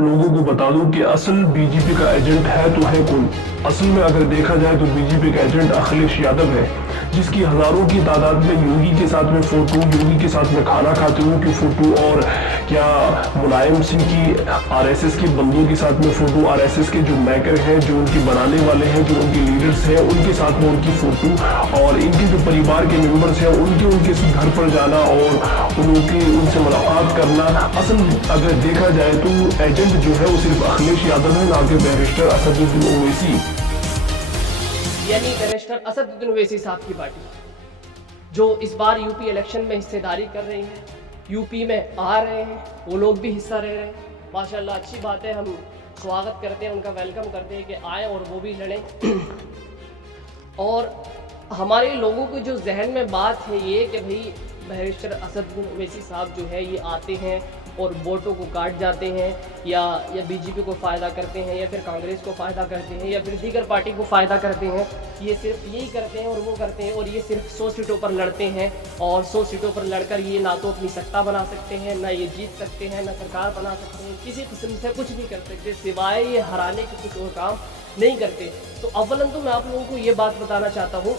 लोगों को बता दूं कि असल बीजेपी का एजेंट है तो है कौन। असल में अगर देखा जाए तो बीजेपी का एजेंट अखिलेश यादव है, जिसकी हजारों की तादाद में योगी के साथ में फोटो, योगी के साथ में खाना खाते हुए की फोटो, और क्या मुलायम सिंह की आरएसएस के बंदों के साथ में फोटो, आरएसएस के जो मैकर हैं, जो उनकी बनाने वाले हैं, जो उनके लीडर्स हैं, उनके साथ में उनकी फोटो, और इनके जो परिवार के मेंबर्स हैं उनके घर पर जाना और उनसे मुलाकात करना। असल अगर देखा जाए तो एजेंट जो है वो सिर्फ अखिलेश यादव है, ना कि बैरिस्टर असदुद्दीन ओवैसी। यानी बैरिस्टर असदुद्दीन ओवैसी साहब की पार्टी जो इस बार यूपी इलेक्शन में हिस्सेदारी कर रही है, यूपी में आ रहे हैं, वो लोग भी हिस्सा ले रहे हैं। माशाल्लाह अच्छी बात है, हम स्वागत करते हैं, उनका वेलकम करते हैं कि आए और वो भी लड़ें। और हमारे लोगों के जो जहन में बात है ये कि भाई बैरिस्टर असदुद्दीन ओवैसी साहब जो है ये आते हैं और वोटों को काट जाते हैं, या बीजेपी को फ़ायदा करते हैं, या फिर कांग्रेस को फ़ायदा करते हैं, या फिर दीगर पार्टी को फ़ायदा करते हैं। ये सिर्फ यही करते हैं और वो करते हैं, और ये सिर्फ 100 सीटों पर लड़ते हैं, और 100 सीटों पर लड़कर ये ना तो अपनी सत्ता बना सकते हैं, ना ये जीत सकते हैं, ना सरकार बना सकते हैं, किसी किस्म से कुछ नहीं कर सकते सिवाय ये हराने के कुछ और काम नहीं करते। तो अव्वलन तो मैं आप लोगों को ये बात बताना चाहता हूँ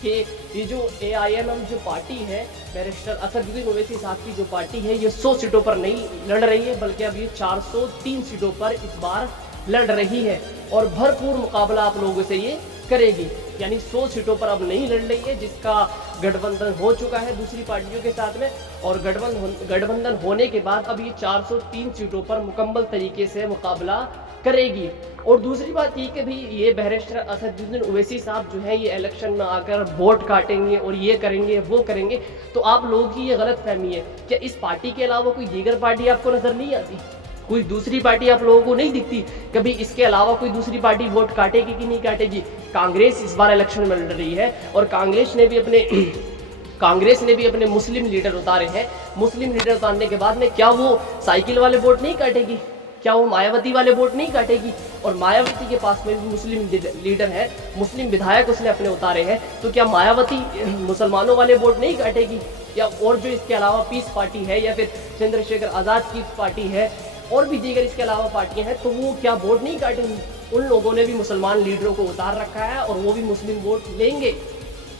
कि ये जो AIMM जो पार्टी है, बैरिस्टर असदुद्दीन ओवैसी साहब की जो पार्टी है, ये 100 सीटों पर नहीं लड़ रही है, बल्कि अब ये 403 सीटों पर इस बार लड़ रही है, और भरपूर मुकाबला आप लोगों से ये करेगी। यानी 100 सीटों पर अब नहीं लड़ रही है, जिसका गठबंधन हो चुका है दूसरी पार्टियों के साथ में, और गठबंधन होने के बाद अब ये 403 सीटों पर मुकम्मल तरीके से मुकाबला करेगी। और दूसरी बात ये कि भाई ये बैरिस्टर असदुद्दीन ओवैसी साहब जो है ये इलेक्शन में आकर वोट काटेंगे और ये करेंगे वो करेंगे, तो आप लोगों की ये गलत फहमी है। क्या इस पार्टी के अलावा कोई दीगर पार्टी आपको नजर नहीं आती? कोई दूसरी पार्टी आप लोगों को नहीं दिखती? कभी इसके अलावा कोई दूसरी पार्टी वोट काटेगी कि नहीं काटेगी? कांग्रेस इस बार इलेक्शन में लड़ रही है, और कांग्रेस ने भी अपने मुस्लिम लीडर उतारे हैं। मुस्लिम लीडर उतारने के बाद में क्या वो साइकिल वाले वोट नहीं काटेगी? क्या वो मायावती वाले वोट नहीं काटेगी? और मायावती के पास में भी मुस्लिम लीडर है, मुस्लिम विधायक उसने अपने उतारे हैं, तो क्या मायावती मुसलमानों वाले वोट नहीं काटेगी? या और जो इसके अलावा पीस पार्टी है, या फिर चंद्रशेखर आज़ाद की पार्टी है, और भी दीगर इसके अलावा पार्टियां हैं, तो वो क्या वोट नहीं काटेंगी? उन लोगों ने भी मुसलमान लीडरों को उतार रखा है, और वो भी मुस्लिम वोट लेंगे।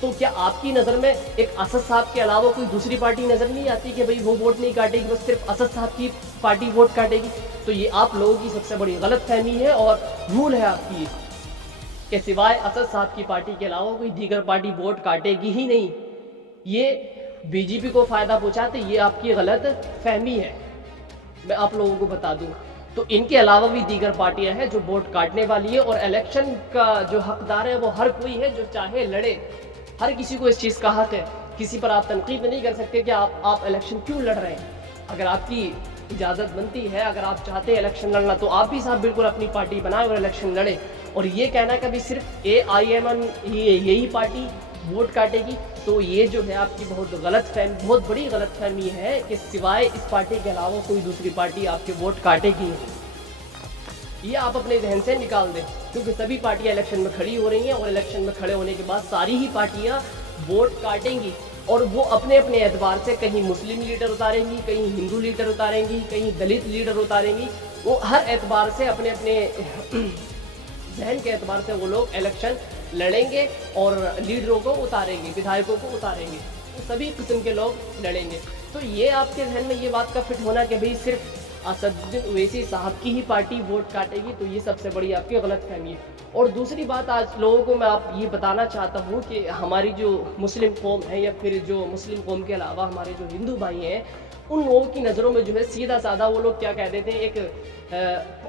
तो क्या आपकी नज़र में एक असद साहब के अलावा कोई दूसरी पार्टी नज़र नहीं आती कि भाई वो वोट नहीं काटेगी, बस सिर्फ असद साहब की पार्टी वोट काटेगी? तो ये आप लोगों की सबसे बड़ी गलत फहमी है, और भूल है आपकी कि सिवाय असद साहब की पार्टी के अलावा कोई दीगर पार्टी वोट काटेगी ही नहीं। ये बीजेपी को फ़ायदा पहुँचाते, ये आपकी गलत फहमी है, मैं आप लोगों को बता दूं। तो इनके अलावा भी दीगर पार्टियां हैं जो वोट काटने वाली है, और इलेक्शन का जो हकदार है वो हर कोई है जो चाहे लड़े। हर किसी को इस चीज़ का हक है, किसी पर आप तनकीद नहीं कर सकते कि आप इलेक्शन क्यों लड़ रहे हैं। अगर आपकी इजाज़त बनती है, अगर आप चाहते हैं इलेक्शन लड़ना, तो आप भी साहब बिल्कुल अपनी पार्टी बनाए और इलेक्शन लड़े। और ये कहना कि अभी सिर्फ AIMM यही पार्टी वोट काटेगी, तो ये जो है आपकी बहुत बड़ी गलत फहमी है कि सिवाय इस पार्टी के अलावा कोई दूसरी पार्टी आपके वोट काटेगी। ये आप अपने जहन से निकाल दें, क्योंकि सभी पार्टियां इलेक्शन में खड़ी हो रही हैं, और इलेक्शन में खड़े होने के बाद सारी ही पार्टियां वोट काटेंगी, और वो अपने अपने एतबार से कहीं मुस्लिम लीडर उतारेंगी, कहीं हिंदू लीडर उतारेंगी, कहीं दलित लीडर उतारेंगी। वो हर एतबार से अपने अपने जहन के एतबार से वो लोग इलेक्शन लड़ेंगे और लीडरों को उतारेंगे, विधायकों को उतारेंगे, तो सभी किस्म के लोग लड़ेंगे। तो ये आपके जहन में ये बात का फिट होना कि भाई सिर्फ असदुद्दीन ओवैसी साहब की ही पार्टी वोट काटेगी, तो ये सबसे बड़ी आपकी गलत फहमी है। और दूसरी बात आज लोगों को मैं आप ये बताना चाहता हूँ कि हमारी जो मुस्लिम कौम है, या फिर जो मुस्लिम कौम के अलावा हमारे जो हिंदू भाई हैं, उन लोगों की नज़रों में जो है सीधा साधा वो लोग क्या कह देते हैं, एक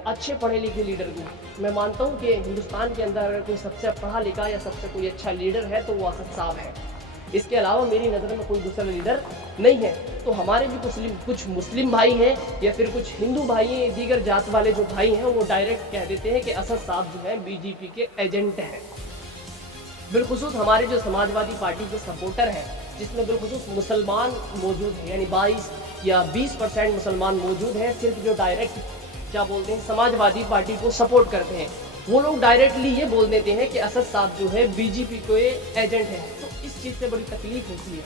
अच्छे पढ़े लिखे लीडर को। मैं मानता हूँ कि हिंदुस्तान के अंदर अगर कोई सबसे पढ़ा लिखा या सबसे कोई अच्छा लीडर है तो वो असद साहब है। इसके अलावा मेरी नज़र में कोई दूसरा लीडर नहीं है। तो हमारे भी कुछ मुस्लिम भाई हैं, या फिर कुछ हिंदू भाई हैं, दीगर जात वाले जो भाई हैं, वो डायरेक्ट कह देते हैं कि असद साहब जो है बीजेपी के एजेंट हैं। बिलखुसूस हमारे जो समाजवादी पार्टी के सपोर्टर हैं, जिसमें बिलखुसूस मुसलमान मौजूद हैं, यानी 22 या 20% मुसलमान मौजूद हैं, सिर्फ जो डायरेक्ट क्या बोलते हैं समाजवादी पार्टी को सपोर्ट करते हैं, वो लोग डायरेक्टली ये बोल देते हैं कि असद साहब जो है बीजेपी के एजेंट हैं। तो इस चीज़ से बड़ी तकलीफ होती है,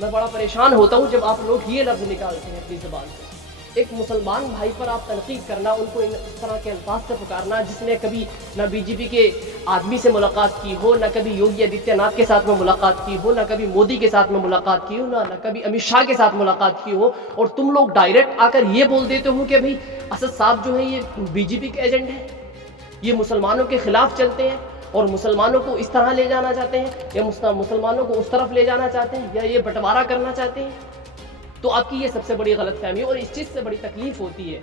मैं बड़ा परेशान होता हूँ जब आप लोग ये लफ्ज़ निकालते हैं अपनी ज़बान से। एक मुसलमान भाई पर आप तनकीद करना, उनको इस तरह के अल्फाज से पुकारना जिसने कभी ना बीजेपी के आदमी से मुलाकात की हो, ना कभी योगी आदित्यनाथ के साथ में मुलाकात की हो, ना कभी मोदी के साथ में मुलाकात की हो, ना कभी अमित शाह के साथ मुलाकात की हो, और तुम लोग डायरेक्ट आकर ये बोल देते हो कि भाई असद साहब जो है ये बीजेपी के एजेंट हैं, ये मुसलमानों के खिलाफ चलते हैं और मुसलमानों को इस तरह ले जाना चाहते हैं, या मुसलमानों को उस तरफ ले जाना चाहते हैं, या ये बंटवारा करना चाहते हैं। तो आपकी ये सबसे बड़ी गलतफहमी है और इस चीज़ से बड़ी तकलीफ होती है।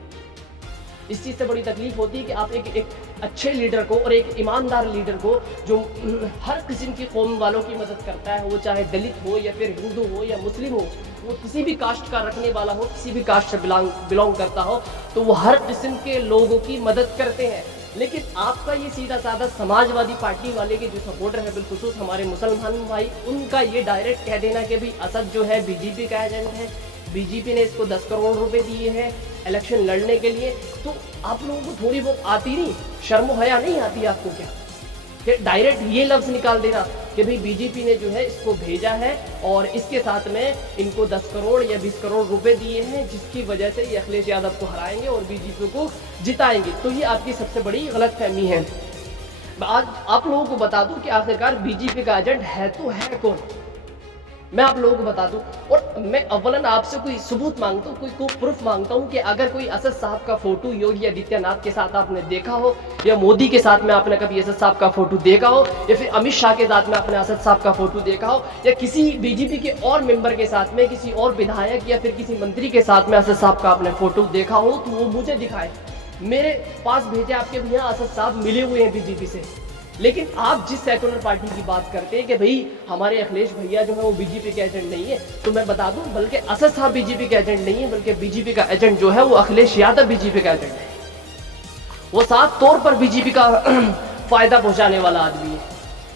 इस चीज़ से बड़ी तकलीफ होती है कि आप एक अच्छे लीडर को और एक ईमानदार लीडर को जो हर किस्म की कौम वालों की मदद करता है, वो चाहे दलित हो या फिर हिंदू हो या मुस्लिम हो, वो किसी भी कास्ट का रखने वाला हो, किसी भी कास्ट से बिलोंग करता हो, तो वो हर किस्म के लोगों की मदद करते हैं। लेकिन आपका ये सीधा साधा समाजवादी पार्टी वाले के जो सपोर्टर है, बिलखुसूस हमारे मुसलमान भाई, उनका ये डायरेक्ट कह देना कि भाई असद जो है बीजेपी का एजेंट है, बीजेपी ने इसको 10 करोड़ रुपए दिए हैं इलेक्शन लड़ने के लिए, तो आप लोगों को थोड़ी बहुत आती नहीं, शर्म हया नहीं आती आपको क्या? कि डायरेक्ट ये लफ्ज़ निकाल देना कि भाई बीजेपी ने जो है इसको भेजा है और इसके साथ में इनको 10 करोड़ या 20 करोड़ रुपए दिए हैं, जिसकी वजह से ये अखिलेश यादव को हराएंगे और बीजेपी को जिताएंगे। तो ये आपकी सबसे बड़ी गलतफहमी है। आज आप लोगों को बता दूं कि आखिरकार बीजेपी का एजेंट है तो है कौन, मैं आप लोगों को बता दूं। और मैं अव्वलन आपसे कोई सबूत मांगता हूँ, कोई प्रूफ मांगता हूँ कि अगर कोई असद साहब का फोटो योगी आदित्यनाथ के साथ आपने देखा हो, या मोदी के साथ में आपने कभी असद साहब का फोटो देखा हो, या फिर अमित शाह के साथ में आपने असद साहब का फोटो देखा हो, या किसी बीजेपी के और मेंबर के साथ में, किसी और विधायक या फिर किसी मंत्री के साथ में असद साहब का आपने फोटो देखा हो, तो वो मुझे दिखाए, मेरे पास भेजे आपके भैया असद साहब मिले हुए हैं बीजेपी से। लेकिन आप जिस सेकुलर पार्टी की बात करते हैं कि भाई हमारे अखिलेश भैया जो है वो बीजेपी के एजेंट नहीं है, तो मैं बता दूं बल्कि असद साहब बीजेपी के एजेंट नहीं है, बल्कि बीजेपी का एजेंट जो है वो अखिलेश यादव बीजेपी का एजेंट है। वो साफ तौर पर बीजेपी का फायदा पहुंचाने वाला आदमी है।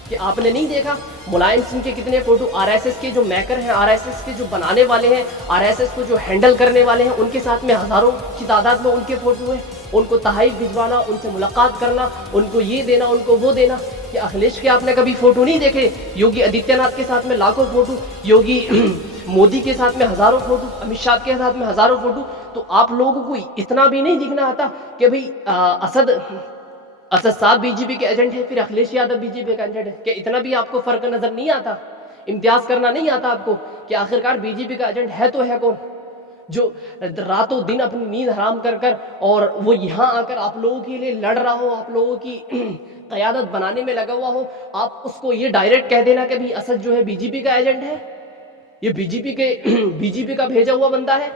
कि आपने नहीं देखा मुलायम सिंह के कितने फोटो, आरएसएस के जो मैकर हैं, आरएसएस के जो बनाने वाले हैं, आरएसएस को जो हैंडल करने वाले हैं, उनके साथ में हजारों की तादाद में उनके फोटो हैं। उनको तहाइफ भिजवाना, उनसे मुलाकात करना, उनको ये देना, उनको वो देना। कि अखिलेश के आपने कभी फोटो नहीं देखे? योगी आदित्यनाथ के साथ में लाखों फोटो, योगी मोदी के साथ में हजारों फोटो, अमित शाह के साथ में हजारों फोटो। तो आप लोगों को इतना भी नहीं दिखना आता कि भाई असद साहब बीजेपी के एजेंट है, फिर अखिलेश यादव बीजेपी का एजेंट है? क्या इतना भी आपको फर्क नजर नहीं आता? इम्तियाज करना नहीं आता आपको कि आखिरकार बीजेपी का एजेंट है तो है कौन, जो रातों दिन अपनी नींद हराम कर कर और वो यहाँ आकर आप लोगों के लिए लड़ रहा हो, आप लोगों की क़यादत बनाने में लगा हुआ हो, आप उसको ये डायरेक्ट कह देना कि भाई असद जो है बीजेपी का एजेंट है, ये बीजेपी का भेजा हुआ बंदा है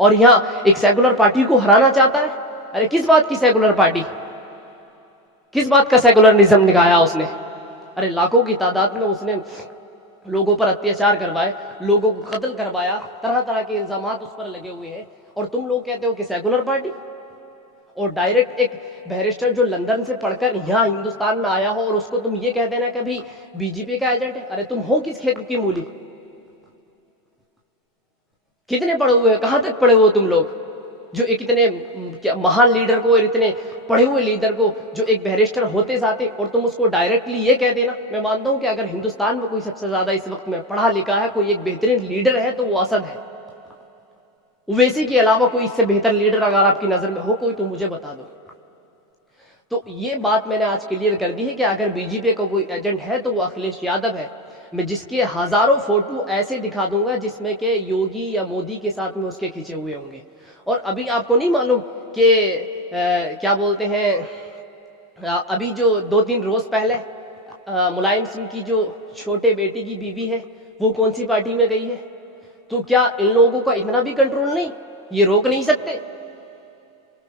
और यहाँ एक सेकुलर पार्टी को हराना चाहता है। अरे किस बात की सेकुलर पार्टी, किस बात का सेकुलरिज्म निकाया उसने? अरे लाखों की तादाद में उसने लोगों पर अत्याचार करवाए, लोगों को कत्ल करवाया, तरह तरह के इल्जामात उस पर लगे हुए हैं, और तुम लोग कहते हो कि सेकुलर पार्टी। और डायरेक्ट एक बैरिस्टर जो लंदन से पढ़कर यहाँ हिंदुस्तान में आया हो और उसको तुम ये कह देना कि भाई बीजेपी का एजेंट है। अरे तुम हो किस खेत की मूली? कितने पढ़े हुए, कहां तक पढ़े हुए तुम लोग, जो एक इतने महान लीडर को और इतने पढ़े हुए लीडर को जो एक बैरिस्टर होते जाते, और तुम उसको डायरेक्टली ये कह देना। मैं मानता हूं कि अगर हिंदुस्तान में कोई सबसे ज्यादा इस वक्त में पढ़ा लिखा है, कोई एक बेहतरीन लीडर है, तो वो असद है। ओवैसी के अलावा कोई इससे बेहतर लीडर अगर आपकी नजर में हो कोई, तो मुझे बता दो। तो ये बात मैंने आज क्लियर कर दी है कि अगर बीजेपी का कोई एजेंट है तो वो अखिलेश यादव है। मैं जिसके हजारों फोटो ऐसे दिखा दूंगा जिसमें के योगी या मोदी के साथ में उसके खींचे हुए होंगे। और अभी आपको नहीं मालूम कि क्या बोलते हैं, अभी जो 2-3 रोज पहले मुलायम सिंह की जो छोटे बेटी की बीवी है वो कौन सी पार्टी में गई है? तो क्या इन लोगों का इतना भी कंट्रोल नहीं? ये रोक नहीं सकते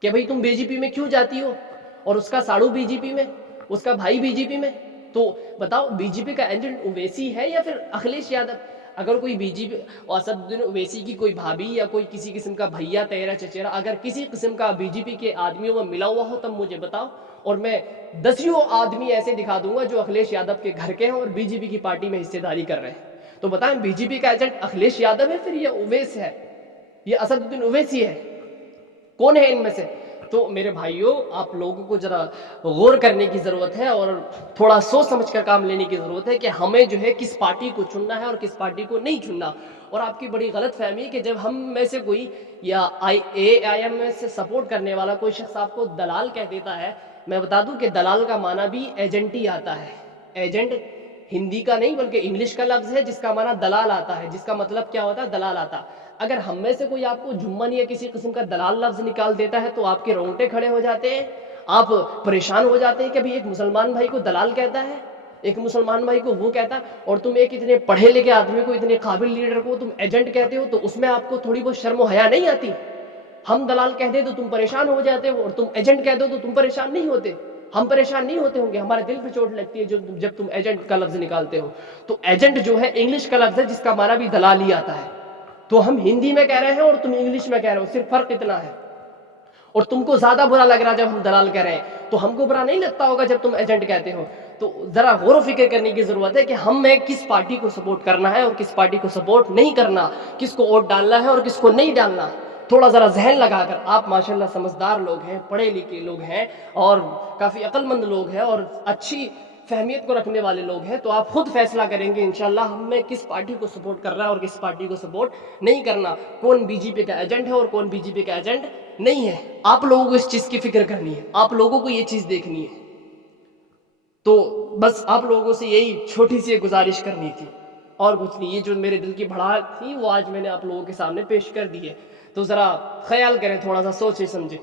कि भाई तुम बीजेपी में क्यों जाती हो, और उसका साड़ू बीजेपी में, उसका भाई बीजेपी में? तो बताओ बीजेपी का एजेंट ओवैसी है या फिर अखिलेश यादव? अगर कोई बीजेपी असदुद्दीन ओवैसी की कोई भाभी या कोई किसी किस्म का भैया तेरा चचेरा अगर किसी किस्म का बीजेपी के आदमियों में मिला हुआ हो, तब मुझे बताओ, और मैं 10 आदमी ऐसे दिखा दूंगा जो अखिलेश यादव के घर के हैं और बीजेपी की पार्टी में हिस्सेदारी कर रहे हैं। तो बताएं बीजेपी का एजेंट अखिलेश यादव है, फिर ये ओवैस है, ये असदुद्दीन ओवैसी है? कौन है इनमें से? तो मेरे भाइयों, आप लोगों को जरा गौर करने की ज़रूरत है और थोड़ा सोच समझ कर काम लेने की ज़रूरत है कि हमें जो है किस पार्टी को चुनना है और किस पार्टी को नहीं चुनना। और आपकी बड़ी गलत फहमी है कि जब हम में से कोई या AIM से सपोर्ट करने वाला कोई शख्स आपको दलाल कह देता है, मैं बता दूं कि दलाल का माना भी एजेंट ही आता है। एजेंट हिंदी का नहीं बल्कि इंग्लिश का लफ्ज़ है जिसका माना दलाल आता है, जिसका मतलब क्या होता है, दलाल आता। अगर हम में से कोई आपको जुम्मन या किसी किस्म का दलाल लफ्ज़ निकाल देता है तो आपके रोंगटे खड़े हो जाते हैं, आप परेशान हो जाते हैं कि भाई एक मुसलमान भाई को दलाल कहता है, एक मुसलमान भाई को वो कहता है, और तुम एक इतने पढ़े लिखे आदमी को, इतने काबिल लीडर को तुम एजेंट कहते हो, तो उसमें आपको थोड़ी बहुत शर्म व हया नहीं आती? हम दलाल कह दे तो तुम परेशान हो जाते हो और तुम एजेंट कह दो तो तुम परेशान नहीं होते। हम परेशान नहीं होते होंगे, हमारे दिल पे चोट लगती है जब तुम एजेंट का लफ्ज निकालते हो। तो एजेंट जो है इंग्लिश का लफ्ज है जिसका माना भी दलाल ही आता है। तो हम हिंदी में कह रहे हैं और तुम इंग्लिश में कह रहे हो, सिर्फ फर्क इतना है। और तुमको ज्यादा बुरा लग रहा है जब हम दलाल कह रहे हैं, तो हमको बुरा नहीं लगता होगा जब तुम एजेंट कहते हो। तो जरा गौर फिक्र करने की जरूरत है कि हमें किस पार्टी को सपोर्ट करना है और किस पार्टी को सपोर्ट नहीं करना, किसको वोट डालना है और किसको नहीं डालना। थोड़ा ज़रा जहन लगाकर, आप माशाल्लाह समझदार लोग हैं, पढ़े लिखे लोग हैं और काफ़ी अक्लमंद लोग हैं और अच्छी फहमियत को रखने वाले लोग हैं, तो आप खुद फैसला करेंगे इंशाल्लाह हमें किस पार्टी को सपोर्ट करना है और किस पार्टी को सपोर्ट नहीं करना, कौन बीजेपी का एजेंट है और कौन बीजेपी का एजेंट नहीं है। आप लोगों को इस चीज़ की फिक्र करनी है, आप लोगों को ये चीज़ देखनी है। तो बस आप लोगों से यही छोटी सी गुजारिश करनी थी और कुछ नहीं। ये जो मेरे दिल की भड़ाहट थी वो आज मैंने आप लोगों के सामने पेश कर दी है। तो ज़रा ख्याल करें, थोड़ा सा सोचे समझे।